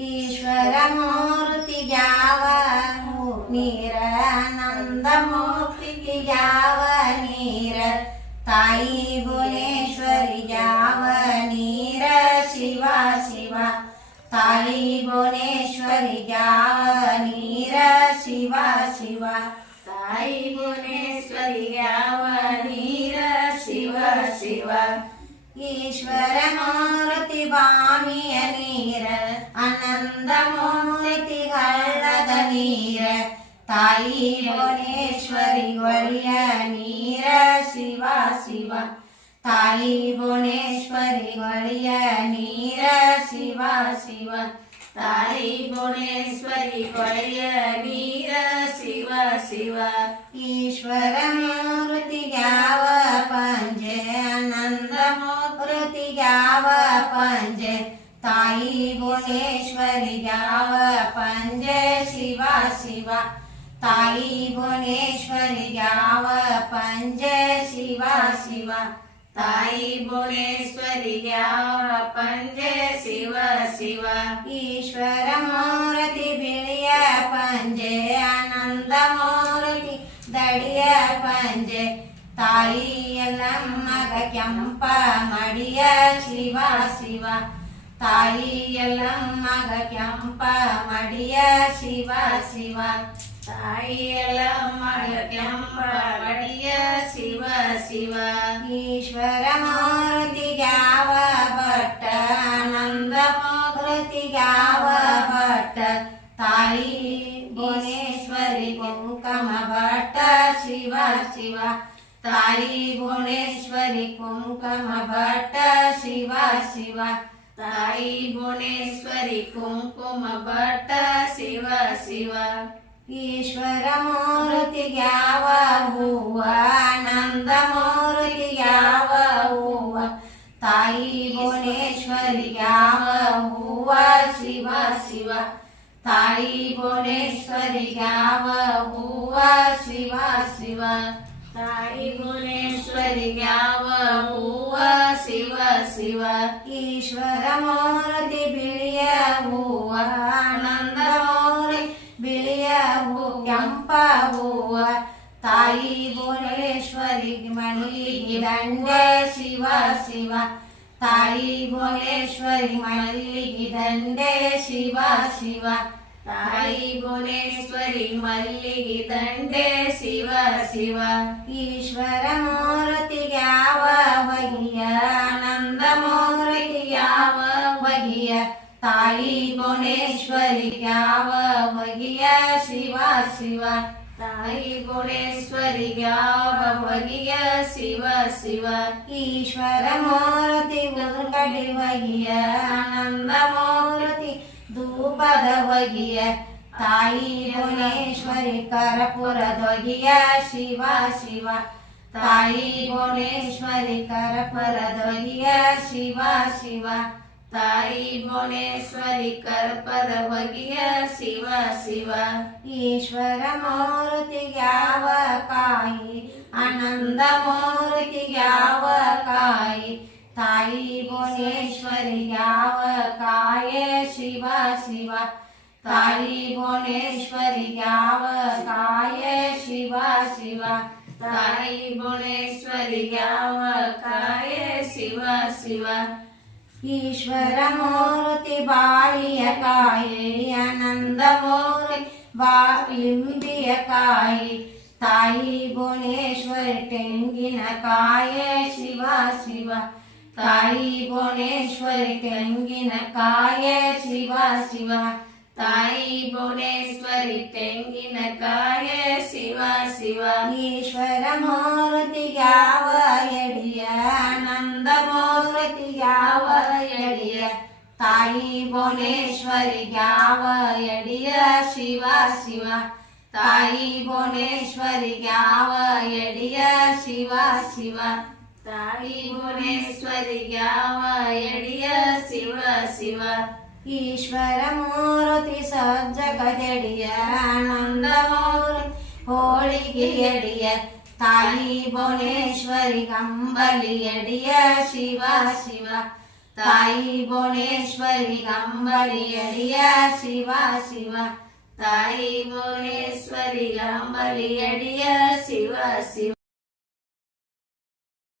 ईश्वर मूर्ति यावु तायि भुवनेश्वरि याव निर शिवा शिवा। तायि भुवनेश्वरि याव निर शिवा शिवा। तायि भुवनेश्वरि याव निर शिव। शिवा ईश्वर मूर्ति ತಾಯಿ ಭುವನೇಶ್ವರಿ ಒಳಿಯ ನೀರ ಶಿವ ಶಿವ ತಾಯಿ ಭುವನೇಶ್ವರಿ ಒಳಿಯ ನೀರ ಶಿವ ಶಿವ ತಾಯಿ ಭುವನೇಶ್ವರಿ ಕೊಳೆಯ ನೀರ ಶಿವ ಶಿವ ಈಶ್ವರ ಮೂರ್ತಿಗ್ಯಾವ ಪಂಜೆ ಆನಂದ ಮೂರ್ತಿಗ್ಯಾವ ಪಂಜೆ ತಾಯಿ ಭುವನೇಶ್ವರಿಗ್ಯಾವ ಪಂಜೆ ಶಿವ ಶಿವ ತಾಯಿ ಭುವನೇಶ್ವರಿಗ್ಯಾವ ಪಂಜೆ ಶಿವ ಶಿವ ತಾಯಿ ಭುವನೇಶ್ವರಿ ಯಾವ ಪಂಜೆ ಶಿವ ಶಿವ ಈಶ್ವರ ಮೂರ್ತಿ ಬಿಳಿಯ ಪಂಜೆ ಆನಂದ ಮೂರ್ತಿ ದಡಿಯ ಪಂಜೆ ತಾಯಿ ಎಲ್ಲಮ್ಮಗ ಕೆಂಪ ಮಡಿಯ ಶಿವ ಶಿವ ತಾಯಿ ಎಲ್ಲಮ್ಮಗ ಕೆಂಪ ಮಡಿಯ ಶಿವ ಶಿವ ತಾಯಿ ಎಲ್ಲ ಮಗ ಕೆಂಪ ಬಡಿಯ ಶಿವ ಶಿವ ಈಶ್ವರ ಮೂರ್ತಿಗ್ಯಾವ ಭಟ್ಟ ಆನಂದ ಮೂರ್ತಿಗ್ಯಾವ ಭಟ್ಟ ತಾಯಿ ಭುವನೇಶ್ವರಿ ಕುಂಕಮ ಭಟ್ಟ ಶಿವ ಶಿವ ತಾಯಿ ಭುವನೇಶ್ವರಿ ಕುಂಕಮ ಭಟ್ಟ ಶಿವ ಶಿವ ತಾಯಿ ಭುವನೇಶ್ವರಿ ಕುಂಕುಮ ಭಟ್ಟ ಶಿವ ಶಿವ ಈಶ್ವರ ಮೂರ್ತಿಗ್ಯಾವ ಹೂವ ಆನಂದ ಮೂರ್ತಿಗ್ಯಾವ ಹೂವ ತಾಯಿ ಭುವನೇಶ್ವರಿಗ್ಯಾವ ಹೂವ ಶಿವ ಶಿವ. ತಾಯಿ ಭುವನೇಶ್ವರಿಗ್ಯಾವ ಹೂವ ಶಿವ ಶಿವ. ತಾಯಿ ಭುವನೇಶ್ವರಿ ಯಾವ ಹೂವ ಶಿವ ಶಿವ. ಈಶ್ವರ ಮೂರ್ತಿ ಬಿಳಿಯ ಹೂವ? ಕೆಂಪ ಹೂವ ತಾಯಿ ಭುವನೇಶ್ವರಿ ಮಲ್ಲಿಗೆ ದಂಡೆ ಶಿವ ಶಿವ ತಾಯಿ ಭುವನೇಶ್ವರಿ ಮಲ್ಲಿಗೆ ದಂಡೆ ಶಿವ ಶಿವ ತಾಯಿ ಭುವನೇಶ್ವರಿ ಮಲ್ಲಿಗೆ ದಂಡೆ ಶಿವ ಶಿವ ಈಶ್ವರ ಮೂರ್ತಿಗ್ಯಾವ ಬಗೆಯ ಆನಂದ ಮೂರ್ತಿಗ್ಯಾವ ಬಗೆಯ ತಾಯಿ ಭುವನೇಶ್ವರಿಗ್ಯಾವ ಬಗೆಯ ಶಿವ ತಾಯಿ ಗುಣೇಶ್ವರಿ ಯಾವಿಯ ಶಿವ ಶಿವ. ಈಶ್ವರ ಮೂರ್ತಿ ಉದುಗಡಿ ಬಗೆಯ ಆನಂದ ಮೂರ್ತಿ ಧೂಪದ ಬಗೆಯ ತಾಯಿ ಭುವನೇಶ್ವರಿ ಧ್ವಗಿಯ ಶಿವ ಶಿವ. ತಾಯಿ ಭುವನೇಶ್ವರಿ ಧ್ವಗಿಯ ಶಿವ ಶಿವ. ತಾಯಿ ಭುವನೇಶ್ವರಿ ಕರ್ಪದ ಬಗೆಯ ಶಿವ ಶಿವ ಈಶ್ವರ ಮೂರ್ತಿಗ್ಯಾವ ಕಾಯಿ ಆನಂದ ಮೂರ್ತಿಗ್ಯಾವ ಕಾಯಿ ತಾಯಿ ಭುವನೇಶ್ವರಿಗ್ಯಾವ ಕಾಯೇ ಶಿವ ಶಿವ ತಾಯಿ ಭುವನೇಶ್ವರಿಗ್ಯಾವ ಕಾಯೇ ಶಿವ ಶಿವ ತಾಯಿ ಭುವನೇಶ್ವರಿ ಯಾವ ಕಾಯ ಶಿವ ಶಿವ ಈಶ್ವರ ಮೂರ್ತಿ ಬಾಳಿಯ ಕಾಯಿ ಆನಂದ ಮೂರ್ತಿ ಬಾಳಿಂಬಿಯ ಕಾಯಿ ತಾಯಿ ಭುವನೇಶ್ವರಿ ತೆಂಗಿನ ಕಾಯೇ ಶಿವ ಶಿವ ತಾಯಿ ಭುವನೇಶ್ವರಿ ತೆಂಗಿನ ಕಾಯೇ ಶಿವ ಶಿವ ತಾಯಿ ಭುವನೇಶ್ವರಿ ತೆಂಗಿನಕಾಯ ಶಿವ ಶಿವ ಈಶ್ವರ ಮೂರ್ತಿಗ್ಯಾವ ಮೂರ್ತಿಗ್ಯಾವ ಎಡಿಯ ತಾಯಿ ಭುವನೇಶ್ವರಿ ಯಾವ ಎಡಿಯ ಶಿವ ಶಿವ? ತಾಯಿ ಭುವನೇಶ್ವರಿ ಯಾವ ಎಡಿಯ ಶಿವ ಶಿವ? ತಾಯಿ ಭುವನೇಶ್ವರಿ ಯಾವ ಎಡಿಯ ಶಿವ ಶಿವ? ಈಶ್ವರ ಮೂರ್ತಿ, ಸಜ್ಜಗದಡಿಯ ಆನಂದ ಮೂರ್ತಿ ಹೋಳಿಗೆ ಎಡಿಯ ತಾಯಿ ಭುವನೇಶ್ವರಿ ಕಂಬಲಿ ಎಡಿಯ ಶಿವ ಶಿವ? ತಾಯಿ ಭುವನೇಶ್ವರಿ ಕಂಬಳಿಯಡಿಯ ಶಿವ ಶಿವ ತಾಯಿ ಭುವನೇಶ್ವರಿ ಅಂಬಲಿಯಡಿಯ ಶಿವ ಶಿವ